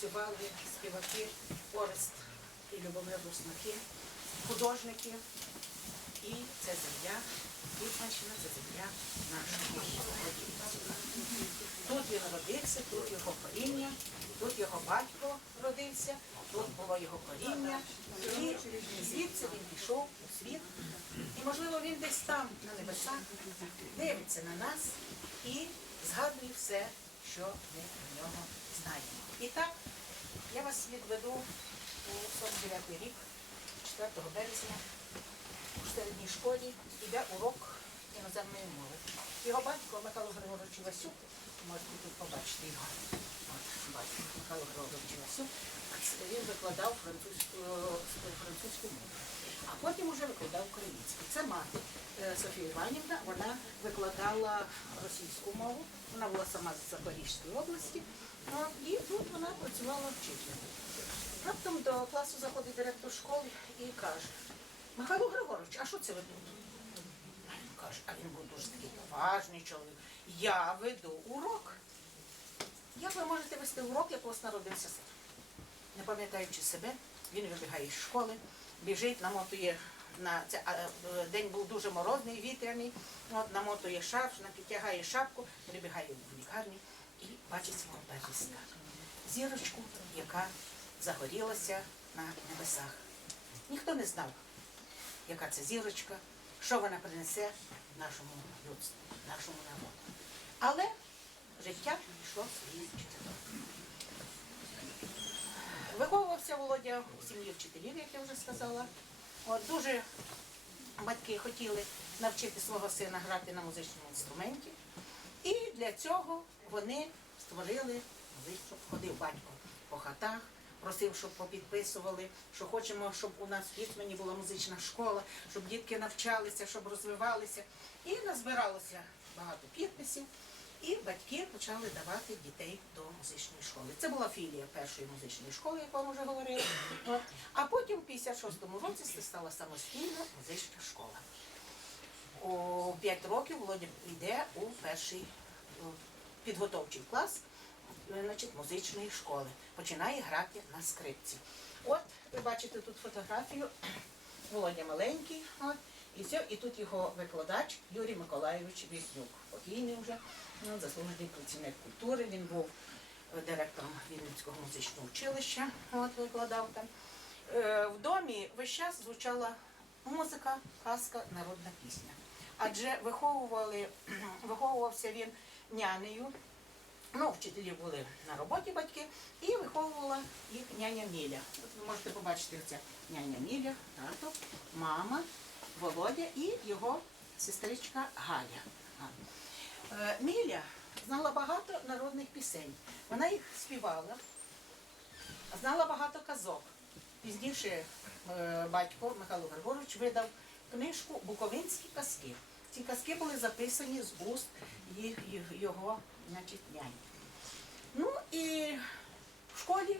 працювали співаки Орест і Любомир Руснахи, художники. І це земля, Вітнащина, це земля нашого. Тут він родився, тут його коріння, тут його батько родився, тут було його коріння. І звідси він пішов у світ. І, можливо, він десь там, на небесах, дивиться на нас і згадує все, що ми про нього знаємо. І так, я вас відведу у 49 рік, 4 березня, у середній школі йде урок іноземної мови. Його батько Михайло Григорович Васюк, можете тут побачити його. Батько Михайло Григорович Васюк, він викладав французьку, е, французьку мову. А потім вже викладав українську. Це мати е, Софія Іванівна, вона викладала російську мову, вона була сама з Запорізької області, і тут вона працювала вчителем. Раптом до класу заходить директор школи і каже, Михайло Григорович, а що це ви тут? Каже, а він був дуже такий поважний чоловік. Я веду урок. Як ви можете вести урок, як у вас народився син? Не пам'ятаючи себе, він вибігає з школи, біжить, намотує на це а, е, день був дуже морозний, вітряний. От намотує шарф, підтягає шапку, прибігає в лікарні і бачить свого батька. Зірочку, яка загорілася на небесах. Ніхто не знав, яка це зірочка, що вона принесе нашому людству, нашому народу. Але життя йшло своїм чередом. Виховувався Володя у сім'ї вчителів, як я вже сказала. От, дуже батьки хотіли навчити свого сина грати на музичному інструменті. І для цього вони створили музичну, ходив батько по хатах, просив, щоб попідписували, що хочемо, щоб у нас в Гетьмані була музична школа, щоб дітки навчалися, щоб розвивалися. І назбиралося багато підписів. І батьки почали давати дітей до музичної школи. Це була філія першої музичної школи, як вам вже говорили. А потім, в 56-му році, це стала самостійна музична школа. У 5 років Володя йде у перший підготовчий клас е, значить, музичної школи. Починає грати на скрипці. От ви бачите тут фотографію. Володя маленький, от, і все, і тут його викладач Юрій Миколайович Віснюк, покійний вже, ну, заслужений працівник культури. Він був е, директором Вінницького музичного училища, от викладав там. Е, В домі весь час звучала музика, казка, народна пісня. Адже виховували, виховувався він нянею. Ну, вчителі були на роботі батьки, і виховувала їх няня Міля. От ви можете побачити оця няня Міля, тато, мама, Володя і його сестричка Галя. Е, Міля знала багато народних пісень. Вона їх співала, знала багато казок. Пізніше е, батько Михайло Григорович видав книжку Буковинські казки. Ці казки були записані з уст його значить, нянь. Ну і в школі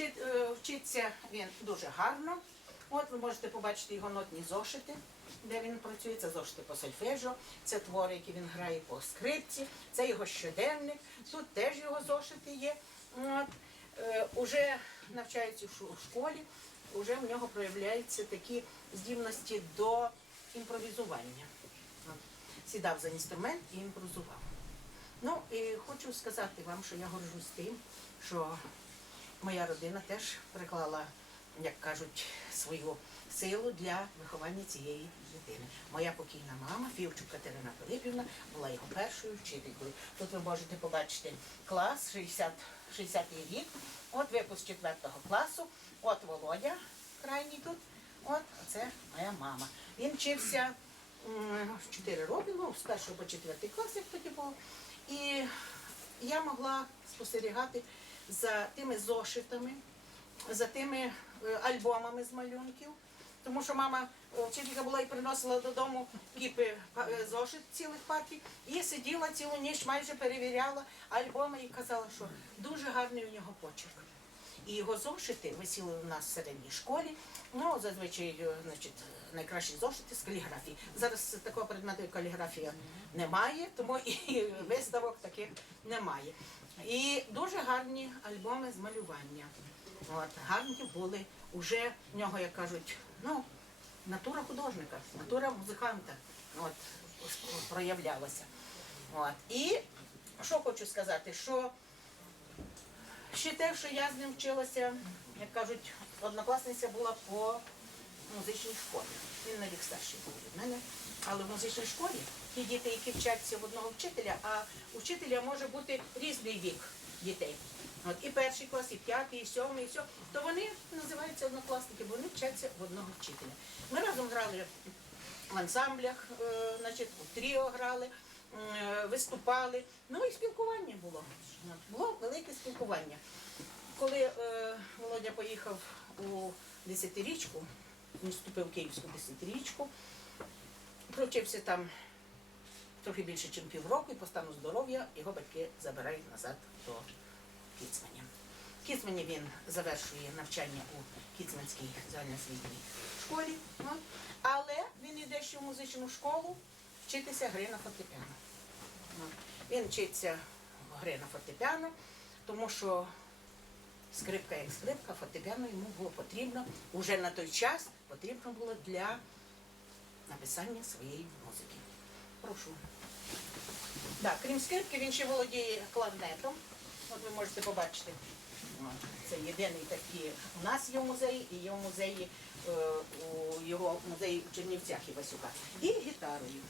е, вчиться він дуже гарно. От ви можете побачити його нотні зошити, де він працює. Це зошити по сольфеджо, це твори, які він грає по скрипці, це його щоденник. Тут теж його зошити є. От. Е, уже навчається в школі, вже в нього проявляються такі здібності до імпровізування. Сідав за інструмент і імпровізував. Ну і хочу сказати вам, що я горжусь тим, що моя родина теж приклала, як кажуть, свою силу для виховання цієї дитини. Моя покійна мама, Фівчук Катерина Пилипівна, була його першою вчителькою. Тут ви можете побачити клас 60, 60-й рік, от випуск 4 класу, от Володя, крайній тут, от це моя мама. Він вчився 4 роки, ну, з першого по четвертий клас, як тоді було. І я могла спостерігати за тими зошитами, за тими е, альбомами з малюнків. Тому що мама е, вчителька була і приносила додому кіпи е, зошит цілих партій, і сиділа цілу ніч, майже перевіряла альбоми і казала, що дуже гарний у нього почерк. І його зошити висіли у нас в середній школі. Ну, зазвичай, е, значить, найкращі зошити з каліграфії. Зараз такого предмету, як каліграфія, немає, тому і виставок таких немає. І дуже гарні альбоми з малювання. От, гарні були. Уже в нього, як кажуть, ну, натура художника, натура музиканта от, проявлялася. От. І що хочу сказати, що ще те, що я з ним вчилася, як кажуть, однокласниця була по музичній школі. Він на рік старший був від мене. Але в музичній школі ті діти, які вчаться в одного вчителя, а у вчителя може бути різний вік дітей. От і перший клас, і п'ятий, і сьомий, і сьомий, то вони називаються однокласники, бо вони вчаться в одного вчителя. Ми разом грали в ансамблях, е, значить, у тріо грали, виступали. Ну і спілкування було. Було велике спілкування. Коли е, Володя поїхав у десятирічку, він вступив в Київську десятирічку, провчився там трохи більше, ніж півроку, і по стану здоров'я його батьки забирають назад до Кіцманя. В Кіцмані він завершує навчання у Кіцманській загальноосвітній школі, але він йде ще в музичну школу вчитися гри на фортепіано. Він вчиться гри на фортепіано, тому що скрипка як скрипка, фортепіано йому було потрібно, уже на той час потрібно було для написання своєї музики. Прошу. Так, крім скрипки, він ще володіє кларнетом. От ви можете побачити. Це єдиний такий у нас є в музеї, і є в музеї е, у його музеї в Чернівцях Івасюка. І гітарою.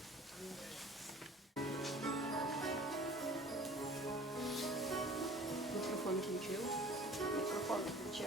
Мікрофон включив. Мікрофон включив.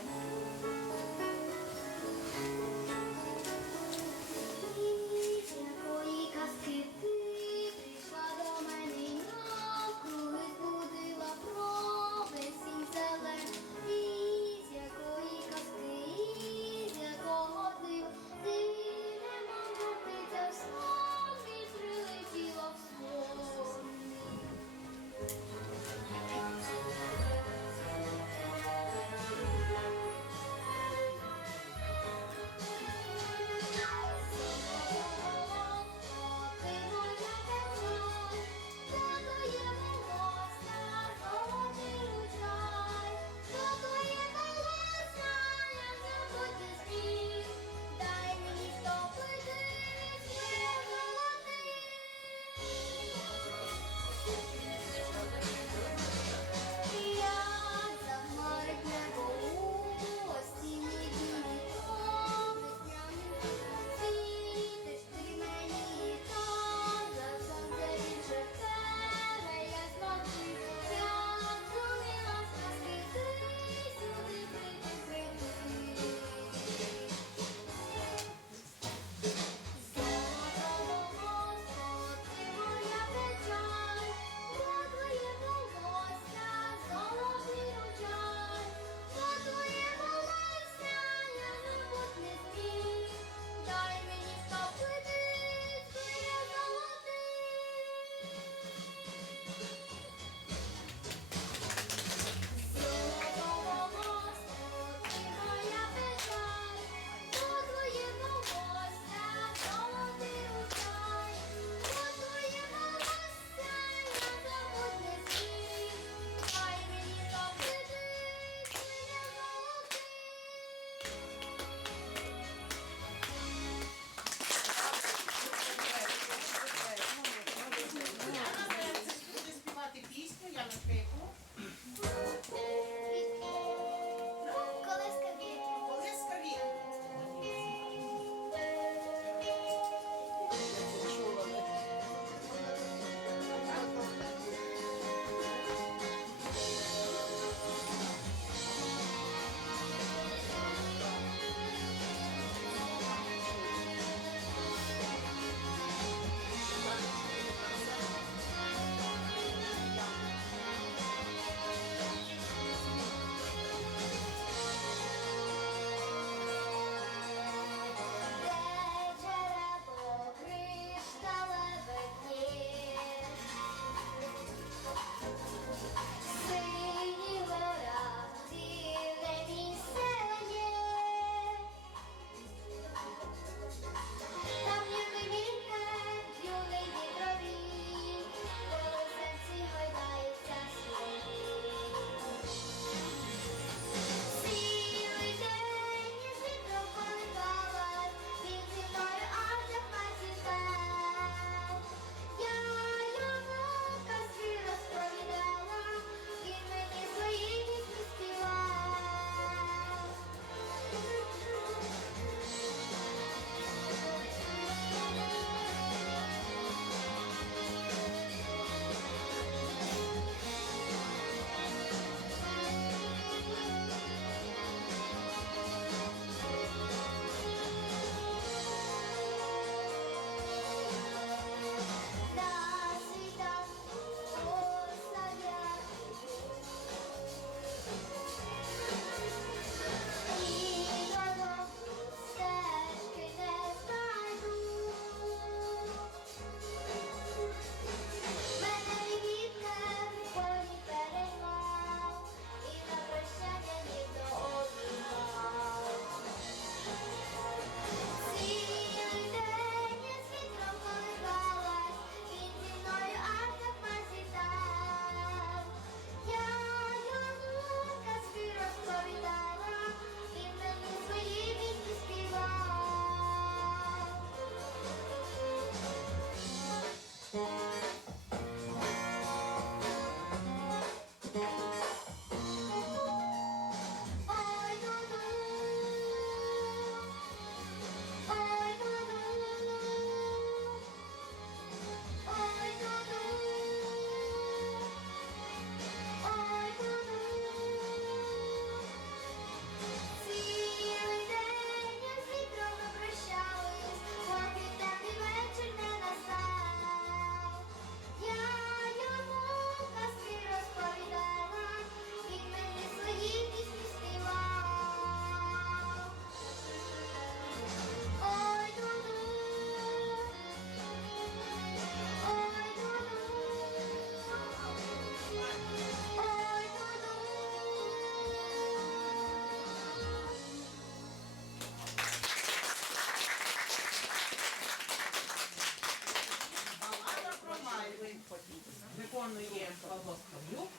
колгоспа «Глюк»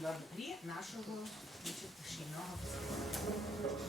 на дворі нашого шкільного психолога.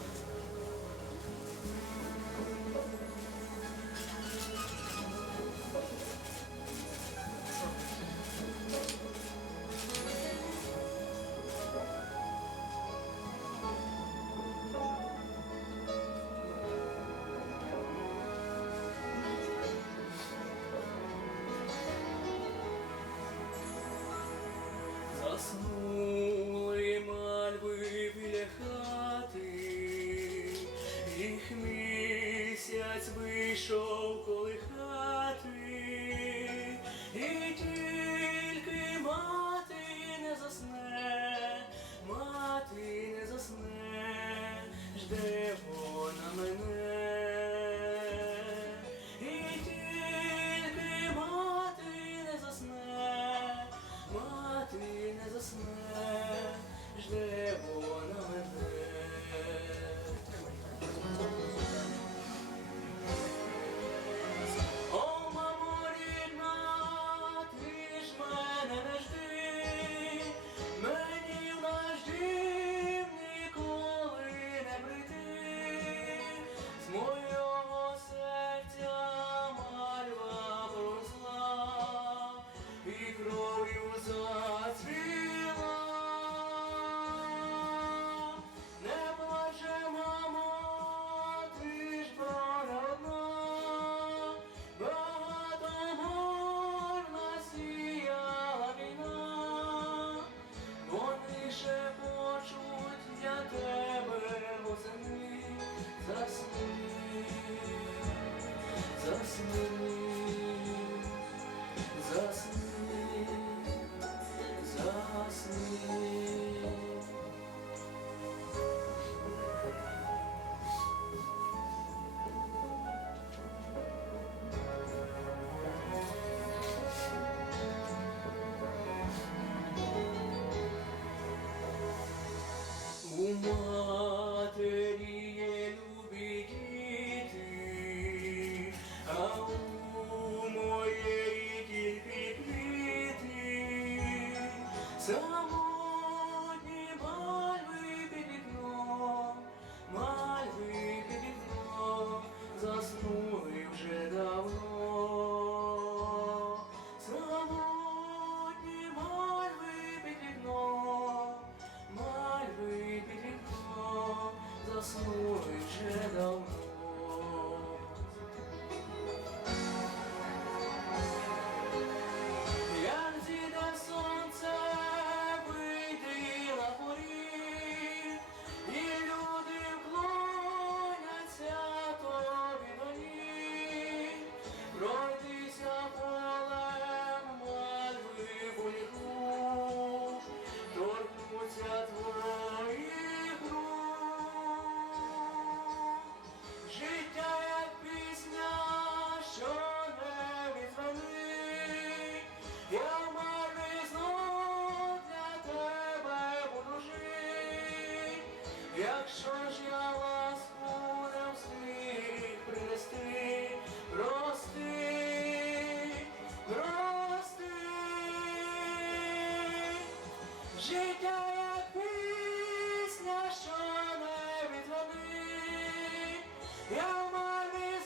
Я в мене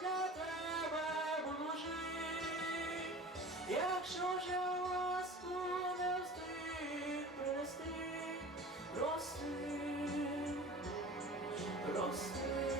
для тебе буду якщо ж я ласку не встиг прости, прости.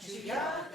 Бачу, Я